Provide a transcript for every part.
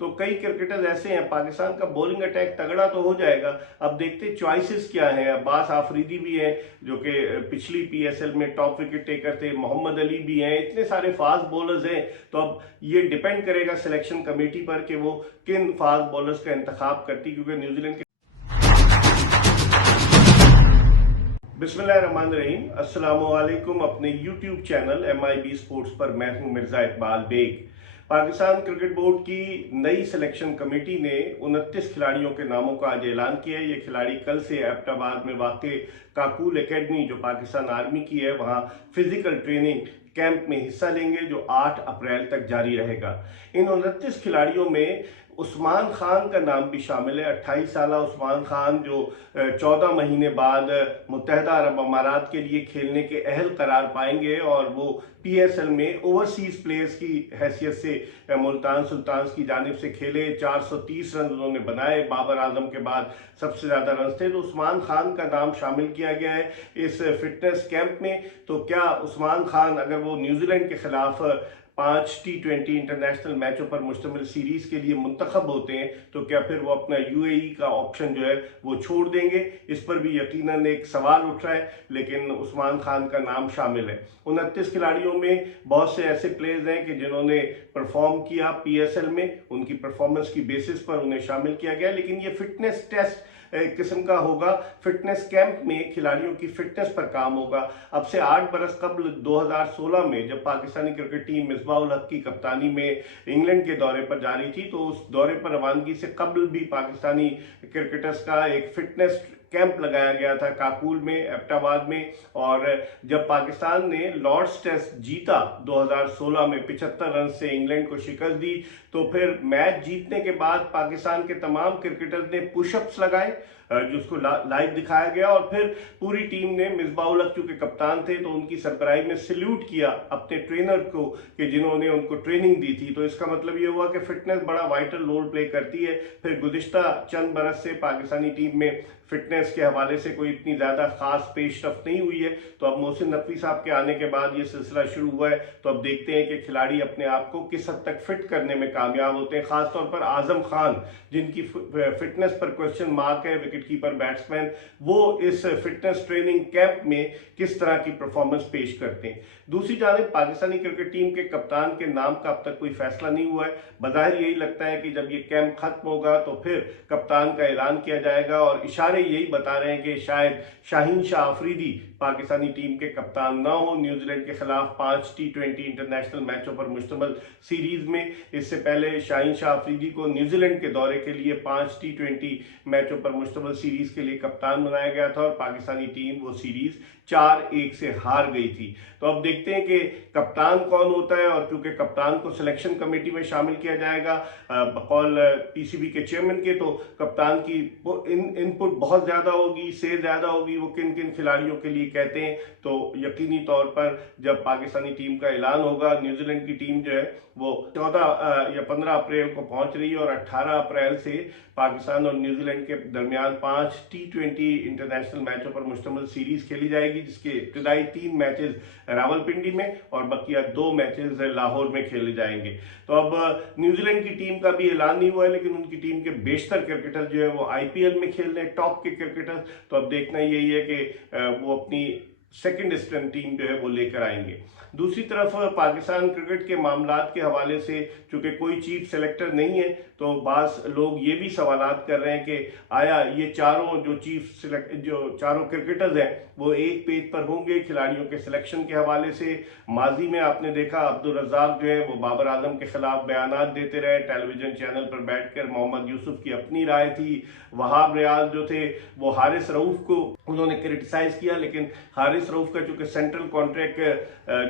तो कई क्रिकेटर्स ऐसे हैं, पाकिस्तान का बॉलिंग अटैक तगड़ा तो हो जाएगा। अब देखते चॉइसेस क्या हैं। अब्बास आफरीदी भी हैं जो कि पिछली पीएसएल में टॉप विकेट टेकर थे, मोहम्मद अली भी हैं, इतने सारे फास्ट बॉलर्स हैं। तो अब ये डिपेंड करेगा सिलेक्शन कमेटी पर कि वो किन फास्ट बॉलर्स का इंतखाब करती, क्योंकि न्यूजीलैंड के बिस्मिल्लाहिर्रहमानिर्रहीम, अस्सलामुअलैकुम। अपने यूट्यूब चैनल MIB स्पोर्ट्स पर मैं हूं मिर्जा इकबाल बेग। पाकिस्तान क्रिकेट बोर्ड की नई सिलेक्शन कमेटी ने 29 खिलाड़ियों के नामों का आज ऐलान किया है। ये खिलाड़ी कल से एबटाबाद में वाक़ काकूल एकेडमी जो पाकिस्तान आर्मी की है वहां फिजिकल ट्रेनिंग कैंप में हिस्सा लेंगे, जो 8 अप्रैल तक जारी रहेगा। इन 29 खिलाड़ियों में उस्मान खान का नाम भी शामिल है। 28 साल उस्मान खान जो 14 महीने बाद मुत्तहदा अरब अमारात के लिए खेलने के अहल करार पाएंगे और वो PSL में ओवरसीज प्लेयर्स की हैसियत से मुल्तान सुल्तान्स की जानिब से खेले। 430 रन उन्होंने बनाए, बाबर आजम के बाद सबसे ज्यादा रन थे। तो उस्मान खान का नाम शामिल किया गया है इस फिटनेस कैंप में। तो क्या उस्मान खान अगर वो न्यूजीलैंड के खिलाफ 5 T20 इंटरनेशनल मैचों पर मुश्तमिल सीरीज के लिए मुंतखब होते हैं तो क्या फिर वो अपना UAE का ऑप्शन जो है वो छोड़ देंगे? इस पर भी यकीनन एक सवाल उठ रहा है, लेकिन उस्मान खान का नाम शामिल है। 29 खिलाड़ियों में बहुत से ऐसे प्लेयर्स हैं कि जिन्होंने परफॉर्म किया PSL में, उनकी परफॉर्मेंस की बेसिस पर उन्हें शामिल किया गया। लेकिन ये फिटनेस टेस्ट किस्म का होगा। फिटनेस कैंप में खिलाड़ियों की फिटनेस पर काम होगा। अब से 8 बरस कबल 2016 में जब पाकिस्तानी क्रिकेट टीम मिसबाह उल हक की कप्तानी में इंग्लैंड के दौरे पर जा रही थी, तो उस दौरे पर रवानगी से कबल भी पाकिस्तानी क्रिकेटर्स का एक फिटनेस कैंप लगाया गया था काकुल में, एबटाबाद में। और जब पाकिस्तान ने लॉर्ड्स टेस्ट जीता 2016 में 75 रन से इंग्लैंड को शिकस्त दी, तो फिर मैच जीतने के बाद पाकिस्तान के तमाम क्रिकेटर्स ने पुशअप्स लगाए जिसको लाइव दिखाया गया। और फिर पूरी टीम ने मिसबाह उल हक चूंकि कप्तान थे तो उनकी सरबराही में सल्यूट किया अपने ट्रेनर को कि जिन्होंने उनको ट्रेनिंग दी थी। तो इसका मतलब ये हुआ कि फिटनेस बड़ा वाइटल रोल प्ले करती है। फिर गुज़िश्ता चंद बरस से पाकिस्तानी टीम में फिटनेस के हवाले से कोई इतनी ज़्यादा खास पेशरफ्त नहीं हुई है। तो अब मोहसिन नकवी साहब के आने के बाद ये सिलसिला शुरू हुआ है। तो अब देखते हैं कि खिलाड़ी अपने आप को किस हद तक फिट करने में कामयाब होते हैं। खासतौर पर आजम खान जिनकी फिटनेस पर क्वेश्चन मार्क है, विकेटकीपर बैट्समैन, वो इस फिटनेस ट्रेनिंग कैंप में किस तरह की परफॉर्मेंस पेश करते हैं। दूसरी जानिब पाकिस्तानी क्रिकेट टीम के कप्तान के नाम का अब तक कोई फैसला नहीं हुआ है। बज़ाहिर यही लगता है कि जब ये कैंप खत्म होगा तो फिर कप्तान का ऐलान किया जाएगा और इशारे यही बता रहे हैं कि शायद शाहीन शाह अफरीदी पाकिस्तानी टीम के कप्तान ना हो न्यूजीलैंड के खिलाफ 5 T20 इंटरनेशनल मैचों पर मुश्तमिल सीरीज में। इससे पहले शाहीन शाह अफरीदी को न्यूजीलैंड के दौरे के लिए 5 T20 मैचों पर मुश्तमिल सीरीज के लिए कप्तान बनाया गया था और पाकिस्तानी टीम वो सीरीज 4-1 से हार गई थी। तो अब देखते हैं कि कप्तान कौन होता है। और क्योंकि कप्तान को सिलेक्शन कमेटी में शामिल किया जाएगा बकौल PCB के चेयरमैन के, तो कप्तान की इनपुट बहुत ज़्यादा होगी, से ज़्यादा होगी। वो किन किन खिलाड़ियों के लिए कहते हैं, तो यकीनी तौर पर जब पाकिस्तानी टीम का ऐलान होगा, न्यूजीलैंड की टीम जो है वो 14 या 15 अप्रैल को पहुंच रही है और 18 अप्रैल से पाकिस्तान और न्यूजीलैंड के दरमियान 5 T20 इंटरनेशनल मैचों पर मुश्तमिल सीरीज खेली जाएगी, जिसके इब्तदाई 3 मैचेस रावलपिंडी में और बकिया 2 मैचेस लाहौर में खेले जाएंगे। तो अब न्यूजीलैंड की टीम का भी ऐलान नहीं हुआ है, लेकिन उनकी टीम के बेशतर क्रिकेटर जो है वो IPL में खेल रहे हैं, टॉप के क्रिकेटर। तो अब देखना यही है कि वो अपनी सेकंड स्ट्रेंथ टीम जो है वो लेकर आएंगे। दूसरी तरफ पाकिस्तान क्रिकेट के मामलात के हवाले से चूंकि कोई चीफ सेलेक्टर नहीं है, तो बास लोग ये भी सवालात कर रहे हैं कि आया ये जो चारों क्रिकेटर्स हैं वो एक पेज पर होंगे खिलाड़ियों के सिलेक्शन के हवाले से। माजी में आपने देखा अब्दुल रज़ाक जो है वो बाबर आजम के खिलाफ बयानात देते रहे, टेलीविजन चैनल पर बैठकर मोहम्मद यूसुफ की अपनी राय थी। वहाब रियाज जो थे वो हारिस रऊफ को उन्होंने क्रिटिसाइज किया, लेकिन हारिस रऊफ का चूंकि सेंट्रल कॉन्ट्रैक्ट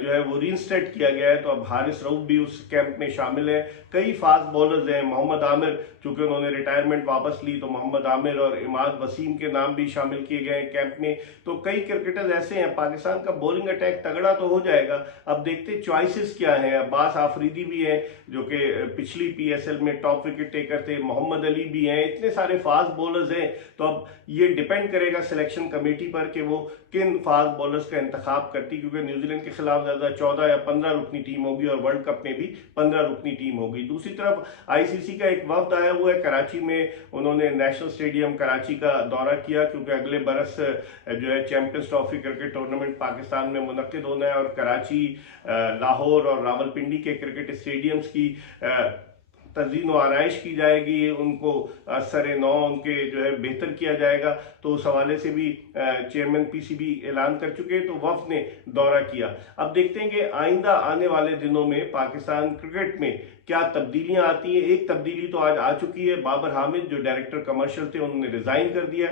जो है वो रीइंस्टेट किया गया है, तो अब हारिस रऊफ भी उस कैंप में शामिल है। कई फास्ट बॉलर्स हैं, मोहम्मद आमिर चूंकि उन्होंने रिटायरमेंट वापस ली तो मोहम्मद आमिर और इमाद वसीम के नाम भी शामिल किए गए हैं कैंप में। तो कई क्रिकेटर्स ऐसे हैं, पाकिस्तान का बॉलिंग अटैक तगड़ा तो हो जाएगा। अब देखते चॉइसेस क्या हैं। अब्बास आफरीदी भी हैं जो कि पिछली PSL में टॉप विकेट टेकर थे, मोहम्मद अली भी हैं, इतने सारे फास्ट बॉलर्स हैं। तो अब ये डिपेंड करेगा सिलेक्शन कमेटी पर कि वो किन फास्ट बॉलर्स का इंतखाब करती, क्योंकि न्यूजीलैंड के खिलाफ ज्यादा 14 या 15 रुकनी टीम होगी और वर्ल्ड कप में भी 15 रुकनी टीम होगी। दूसरी तरफ आईसीसी का एक वफ्द आया हुआ है कराची में, उन्होंने नेशनल स्टेडियम कराची का दौरा किया, क्योंकि अगले बरस जो है champions trophy cricket tournament Pakistan में मुनक्किद होना है और कराची, लाहौर और रावलपिंडी के क्रिकेट स्टेडियम्स की तज़ीन व आराइश की जाएगी, उनको असर नौ उनके जो है बेहतर किया जाएगा। तो उस हवाले से भी चेयरमैन पीसीबी ऐलान कर चुके हैं, तो वफ्द ने दौरा किया। अब देखते हैं कि आइंदा आने वाले दिनों में पाकिस्तान क्रिकेट में क्या तब्दीलियां आती हैं। एक तब्दीली तो आज आ चुकी है, बाबर हामिद जो डायरेक्टर कमर्शियल थे उन्होंने रिजाइन कर दिया।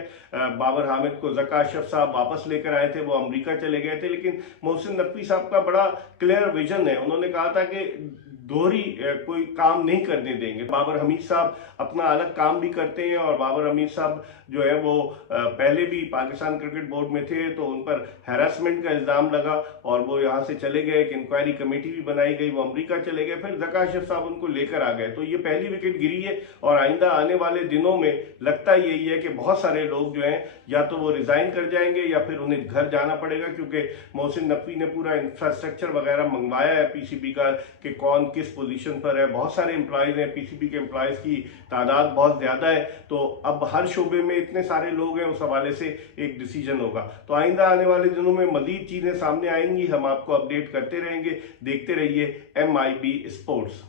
बाबर हामिद को ज़का अशरफ साहब वापस लेकर आए थे, वो अमेरिका चले गए थे, लेकिन मोहसिन नकवी साहब का बड़ा क्लियर विजन है। उन्होंने कहा था कि दोहरी कोई काम नहीं करने देंगे। बाबर हमीद साहब अपना अलग काम भी करते हैं और बाबर हमीद साहब जो है वो पहले भी पाकिस्तान क्रिकेट बोर्ड में थे, तो उन पर हैरेसमेंट का इल्जाम लगा और वो यहाँ से चले गए। एक इंक्वायरी कमेटी भी बनाई गई, वो अमेरिका चले गए, फिर ज़का अशरफ साहब उनको लेकर आ गए। तो ये पहली विकेट गिरी है और आइंदा आने वाले दिनों में लगता यही है कि बहुत सारे लोग जो हैं या तो वो रिजाइन कर जाएंगे या फिर उन्हें घर जाना पड़ेगा, क्योंकि मोहसिन नकवी ने पूरा इंफ्रास्ट्रक्चर वगैरह मंगवाया है पीसीबी का कि कौन किस पोजीशन पर है। बहुत सारे एम्प्लॉयज हैं, पीसीबी के एम्प्लॉयज की तादाद बहुत ज्यादा है, तो अब हर शोबे में इतने सारे लोग हैं, उस हवाले से एक डिसीजन होगा। तो आइंदा आने वाले दिनों में मजीद चीजें सामने आएंगी, हम आपको अपडेट करते रहेंगे। देखते रहिए MIB स्पोर्ट्स।